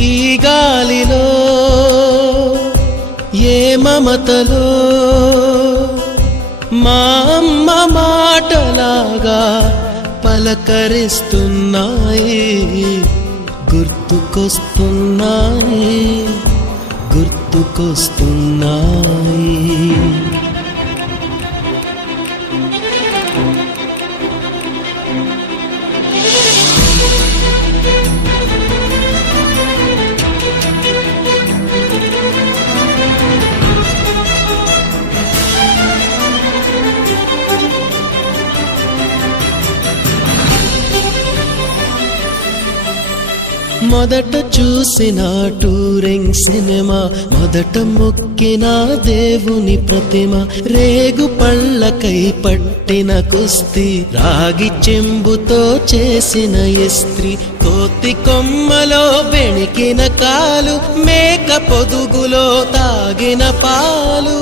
ఈ గాలిలో ఏ మమతలో మా అమ్మ మాటలాగా పలకరిస్తున్నాయి, గుర్తుకొస్తున్నాయి, గుర్తుకొస్తున్నాయి. మొదట చూసిన టూరింగ్ సినిమా, మొదట మొక్కిన దేవుని ప్రతిమ, రేగు పళ్ళకై పట్టిన కుస్తీ, రాగి చెంబుతో చేసిన ఇస్త్రీ, కోతి కొమ్మలో బెణికిన కాలు, మేక పొదుగులో తాగిన పాలు,